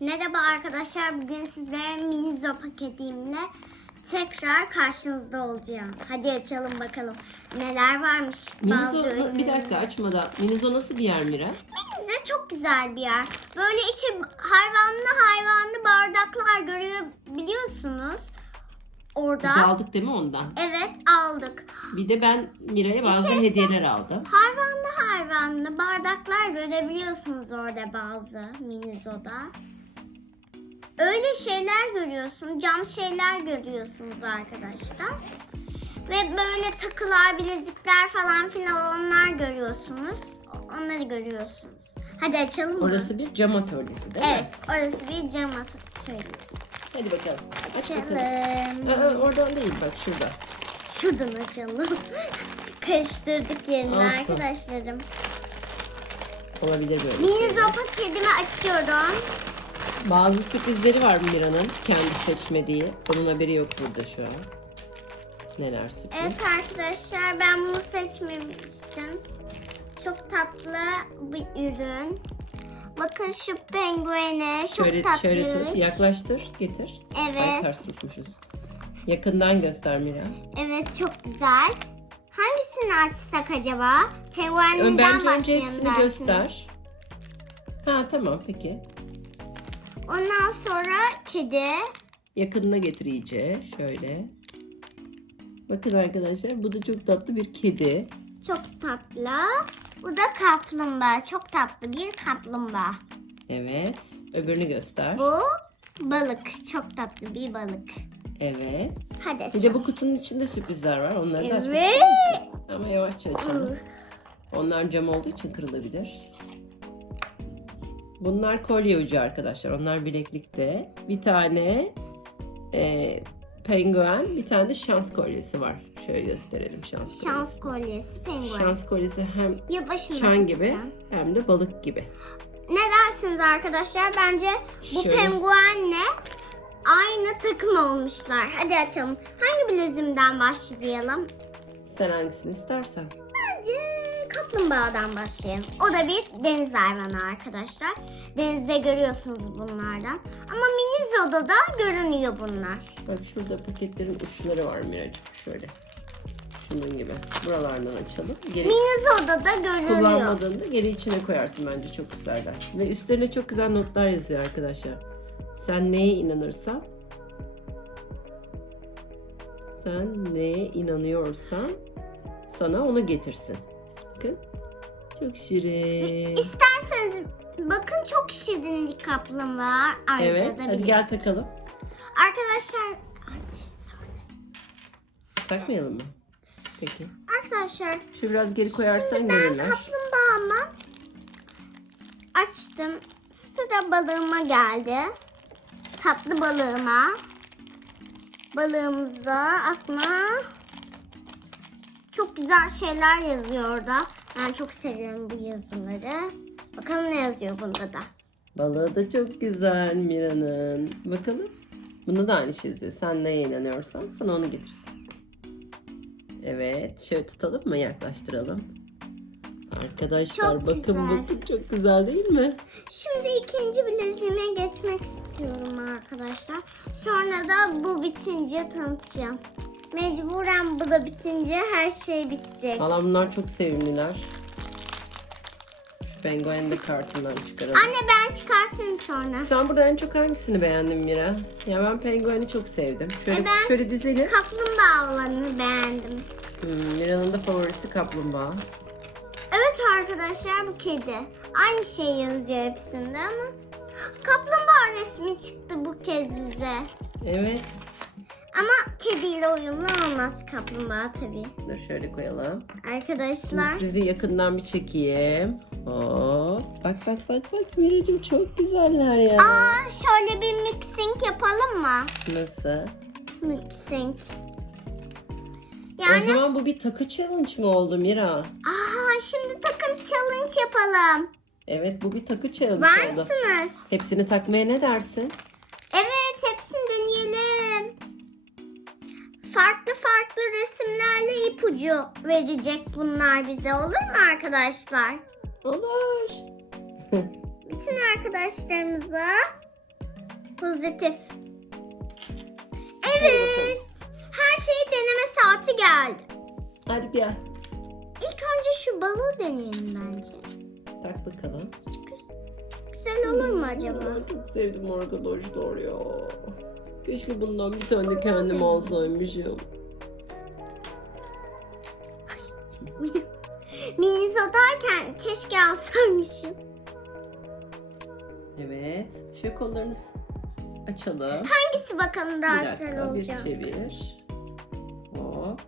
Merhaba arkadaşlar. Bugün sizlere Minizo paketimle tekrar karşınızda olacağım. Hadi açalım bakalım neler varmış. bazı Minizo, bir dakika açmadan. Minizo nasıl bir yer Mira? Minizo çok güzel bir yer. Böyle içi hayvanlı hayvanlı bardaklar görebiliyorsunuz. Orada. Biz aldık değil mi ondan? Evet aldık. Bir de ben Mira'ya bazı İçerisi- hediyeler aldım. Hayvanlı hayvanlı bardaklar görebiliyorsunuz orada bazı Minizo'da. Öyle şeyler görüyorsunuz, cam şeyler görüyorsunuz arkadaşlar. Ve böyle takılar, bilezikler falan filan onlar görüyorsunuz. Onları görüyorsunuz. Hadi açalım mı? Orası bir cam atölyesi değil Evet, mi? orası bir cam atölyesi. Hadi bakalım. Aç bakalım. Açalım. Aa, oradan değil bak şurada. Şuradan açalım. Karıştırdık yerini Olsun. arkadaşlarım. Olabilir böyle. Minizo paketimi açıyorum. Bazı sürprizleri var Mira'nın kendi seçmediği. Onun haberi yok burada şu an. Neler sürpriz? Evet arkadaşlar ben bunu seçmemiştim. Çok tatlı bir ürün. Bakın şu penguene şöyle, çok tatlı. şöyle tut, yaklaştır, getir. Evet. Ay ters tutmuşuz. Yakından göster Mira. Evet çok güzel. Hangisini açsak acaba? Pengueninden bence başlayalım hepsini dersiniz. göster. Ha tamam peki. Ondan sonra kedi. Yakınına getir iyice. Şöyle. Bakın arkadaşlar bu da çok tatlı bir kedi. Çok tatlı. Bu da kaplumbağa. Çok tatlı bir kaplumbağa. Evet. Öbürünü göster. Bu balık. Çok tatlı bir balık. Evet. Hadi Bir açalım. de bu kutunun içinde sürprizler var. Onları da açmak Evet. ister misin? Ama yavaşça açalım. Onlar cam olduğu için kırılabilir. Bunlar kolye ucu arkadaşlar. Onlar bileklikte. Bir tane e, penguen, bir tane de şans kolyesi var. Şöyle gösterelim şans, Şans kolyesi penguen. kolyesi. Şans kolyesi hem Yılbaşında çan gibi takacağım. hem de balık gibi. Ne dersiniz arkadaşlar? Bence bu Şöyle. penguenle aynı takım olmuşlar. Hadi açalım. Hangi bileziğimden başlayalım? Sen hangisini istersen. Kaplumbağadan başlayalım. O da bir deniz hayvanı arkadaşlar. Denizde görüyorsunuz bunlardan. Ama Minizo'da da görünüyor bunlar. Bak şurada paketlerin uçları var Miracık. Şöyle. Şunun gibi. Buralardan açalım. Geri Minizo'da da görünüyor. kullanmadığında geri içine koyarsın bence çok güzeller. Ve üstlerine çok güzel notlar yazıyor arkadaşlar. Sen neye inanırsan sen neye inanıyorsan sana onu getirsin. Bakın. Çok şirin. İsterseniz bakın çok şirin bir kaplumbağa. Ayrıca Evet. da Hadi gel takalım. Arkadaşlar Anne, sonra. Takmayalım mı? Peki. Arkadaşlar Şu biraz geri koyarsan görürler. kaplumbağamı açtım. Sıra balığıma geldi. Tatlı balığıma. Balığımıza atma. Çok güzel şeyler yazıyor orada. Ben çok seviyorum bu yazıları. Bakalım ne yazıyor bunda da. Balığı da çok güzel Mira'nın. Bakalım. Bunda da aynı şey yazıyor. Sen neye inanıyorsan sana onu getirsin. Evet. Şöyle tutalım mı? Yaklaştıralım. Arkadaşlar Çok bakın güzel. bakın çok güzel değil mi? Şimdi ikinci bileziğime geçmek istiyorum arkadaşlar. Sonra da bu bitince tanıtacağım. Mecburen bu da bitince her şey bitecek. Valla bunlar çok sevimliler. Şu pengueni de kartından çıkaralım. Anne ben çıkartırım sonra. Sen burada en çok hangisini beğendin Mira? Ya ben pengueni çok sevdim. Şöyle, E ben- şöyle dizelim. Kaplumbağa olanı beğendim. Hmm, Mira'nın da favorisi kaplumbağa. Evet arkadaşlar bu kedi. Aynı şey yazıyor hepsinde ama kaplumbağa resmi çıktı bu kez bize. Evet. Ama kediyle uyumlu olmaz kaplumbağa tabii. Dur şöyle koyalım. Şimdi Arkadaşlar sizi yakından bir çekeyim. Hop. Bak bak bak bak Miracım çok güzeller ya. Aa, şöyle bir mixing yapalım mı? Nasıl? Mixing. O Yani zaman bu bir takı challenge mı oldu Mira? aha şimdi takım challenge yapalım. Evet bu bir takı challenge Var oldu. mısınız? Hepsini takmaya ne dersin? İpucu verecek bunlar bize olur mu arkadaşlar? Olur. Bütün arkadaşlarımıza Pozitif. Evet. Her şeyi deneme saati geldi. Hadi gel. İlk önce şu balığı deneyelim bence. Tak bakalım. Güzel olur mu acaba? Aa, Çok sevdim arkadaşlar ya. Keşke bundan bir tane de kendim alsaymışım. Satarken keşke alsaymışım. Evet. Şöyle kollarını açalım. Hangisi bakalım daha bir güzel dakika bir olacak? çevir. Hop.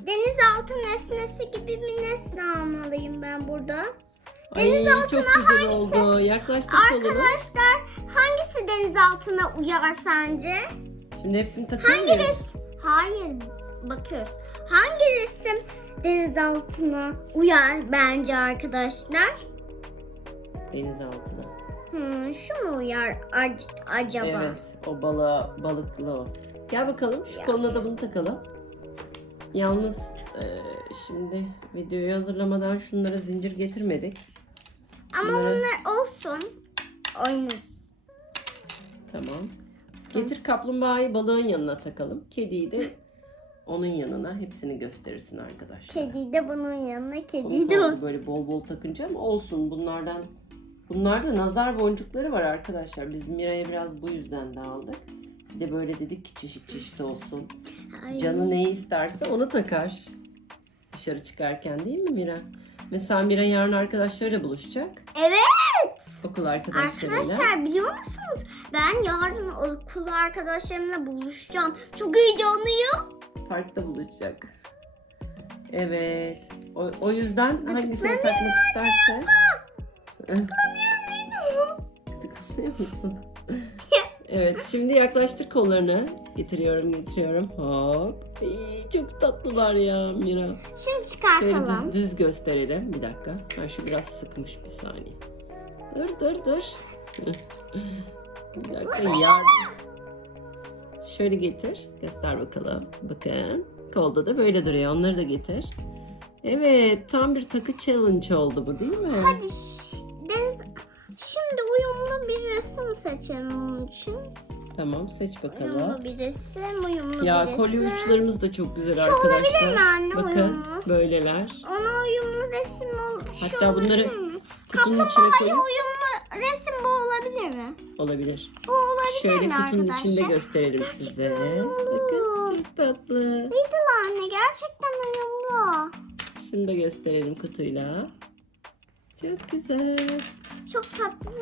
Denizaltı nesnesi gibi bir nesne almalıyım ben burada. Ay Denizaltına çok güzel hangisi? oldu. Yaklaştık kolunu. Arkadaşlar hangisi denizaltına uyar sence? Şimdi hepsini takıyor Hangi muyuz? Hayır bakıyoruz. Hangi resim denizaltına uyar bence arkadaşlar? Denizaltına. Hmm, şu mu uyar ac- acaba? Evet. O balığa, balıklı o. Gel bakalım. Şu Ya. koluna da bunu takalım. Yalnız e, şimdi videoyu hazırlamadan şunlara zincir getirmedik. Ama Bunları- onlar olsun. Oynarız. Tamam. Getir kaplumbağayı balığın yanına takalım. Kediyi de onun yanına hepsini gösterirsin arkadaşlar. Kediyi de bunun yanına, kediyi de oldu böyle bol bol takınca ama olsun bunlardan. Bunlarda nazar boncukları var arkadaşlar. Biz Mira'ya biraz bu yüzden de aldık. Bir de böyle dedik ki çeşit çeşit olsun. Ay. Canı neyi isterse onu takar. Dışarı çıkarken değil mi Mira? Mesela Mira yarın arkadaşlarıyla buluşacak. Evet. Okul arkadaşlarıyla. Arkadaşlar biliyor musunuz? Ben yarın okul arkadaşlarımla buluşacağım. Çok heyecanlıyım. Parkta buluşacak. Evet. O, o yüzden hangisini takmak isterse. Gıdıklanıyor musun? Evet şimdi yaklaştır kollarını. Getiriyorum getiriyorum. Hop. Ay, çok tatlılar ya Mira. Şimdi Şöyle çıkartalım. düz, düz gösterelim. Bir dakika. Ha, şu biraz sıkmış bir saniye. Dur dur dur. bir dakika ya. Şöyle getir. Göster bakalım. Bakın. Kolda da böyle duruyor. Onları da getir. Evet. Tam bir takı challenge oldu bu değil mi? Hadi Deniz, şimdi uyumlu bir resim seçelim onun için. Tamam seç bakalım. Uyumlu bir resim, uyumlu Ya bir resim. kolye uçlarımız da çok güzel Şu arkadaşlar. olabilir mi anne Bakın uyumlu? böyleler. Ona uyumlu resim ol. şu Hatta bunları kutunun içine Kaplumbağaya koyup uyumlu resim bu olabilir mi? olabilir. Bu Şöyle mi kutunun arkadaşlar? içinde gösterelim size. Bakın çok tatlı. Neydi lan anne? Gerçekten uyumlu. Şunu da gösterelim kutuyla. Çok güzel. Çok tatlı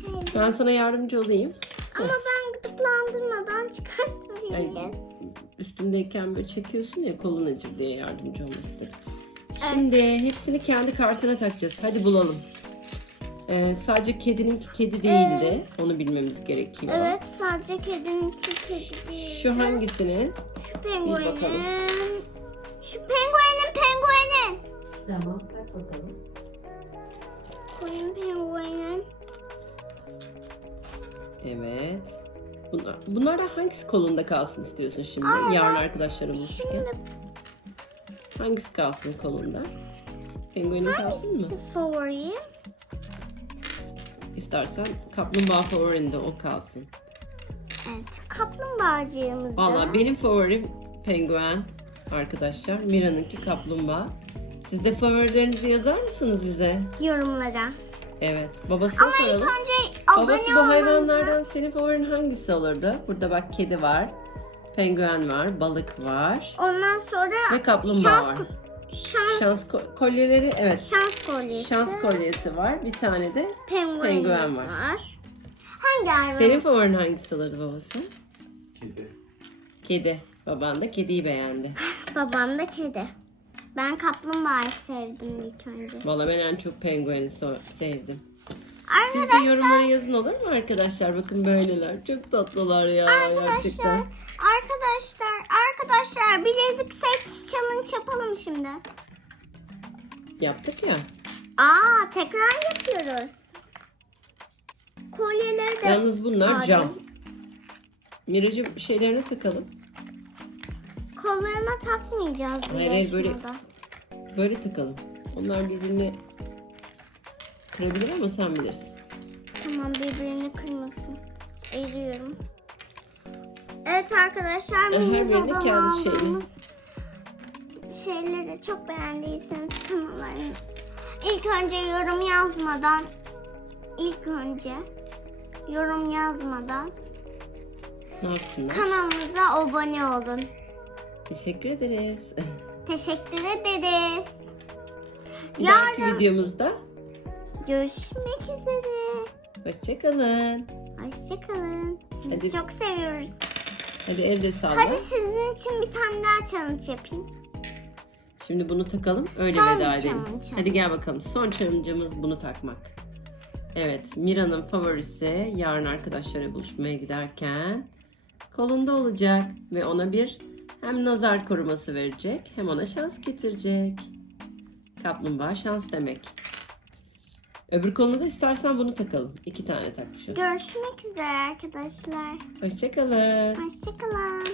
şey. Ben sana yardımcı olayım. Ama ben gıdıklandırmadan Ay, çıkartmayayım. üstündeyken böyle çekiyorsun ya kolun acır diye yardımcı olmak istedim. Şimdi hepsini kendi kartına takacağız. Hadi bulalım. Ee, sadece kedininki kedi değildi. Onu bilmemiz gerekiyor. Evet sadece kedinin kedi değil. Şu hangisinin? Şu bakalım. penguenin. Şu penguenin penguenin. Tamam tak bakalım. Koyun penguenin. Evet. Bunlar, bunlardan hangisi kolunda kalsın istiyorsun şimdi? Yarın arkadaşlarım buluşurken. Şimdi Hangisi kalsın kolunda? Penguenin kalsın mı? hangisi favori? İstersen kaplumbağa favorinde o kalsın. Evet kaplumbağacığımız. Valla benim favorim penguen arkadaşlar. Mira'nınki kaplumbağa. Siz de favorilerinizi yazar mısınız bize? Yorumlara. Evet. Babasına Ama ilk soralım. önce Babası abone bu olmanızı... hayvanlardan senin favorin hangisi olurdu? Burada bak kedi var. Penguen var. Balık var. Ondan sonra Ve kaplumbağa şans, var. Şans, Şans ko- kolyeleri evet. şans kolyesi. Şans kolyesi var. Bir tane de Penguenimiz penguen var. var. Hangi hayvan? senin favorin hangisi olurdu babası? Kedi. Kedi. Baban da kediyi beğendi. Babam da kedi. Ben kaplumbağayı sevdim ilk önce. Valla ben en çok pengueni so- sevdim. Siz de Arkadaşlar, yorumlara yazın olur mu arkadaşlar? Bakın böyleler. Çok tatlılar ya arkadaşlar, gerçekten. arkadaşlar, arkadaşlar bilezik seç challenge yapalım şimdi. Yaptık ya. Aa, tekrar yapıyoruz. Kolyeleri de Yalnız bunlar Adem. cam. Miracım şeylerine takalım. kollarıma takmayacağız Hayır, hayır, böyle-. Böyle takalım. Onlar birbirini kırabilir ama sen bilirsin. Tamam birbirini kırmasın. Eriyorum. Evet arkadaşlar Her mini birinin zodan kendi şeyi. aldığımız şeyleri çok beğendiyseniz kanallarını ilk önce yorum yazmadan ilk önce yorum yazmadan Ne yapsınlar? kanalımıza abone olun. Teşekkür ederiz. Teşekkür ederiz. Bir dahaki videomuzda Görüşmek üzere. hoşçakalın. Hoşçakalın. Sizi Hadi. çok seviyoruz. Hadi elde salla. Hadi sizin için bir tane daha challenge yapayım. Şimdi bunu takalım öyle Son veda edelim. challenge. Hadi gel bakalım. Son challenge'ımız bunu takmak. Evet Mira'nın favorisi yarın arkadaşlara buluşmaya giderken kolunda olacak ve ona bir hem nazar koruması verecek hem ona şans getirecek. Kaplumbağa şans demek. Öbür koluna da istersen bunu takalım. İki tane takmışım. Görüşmek üzere arkadaşlar. Hoşçakalın. Hoşçakalın.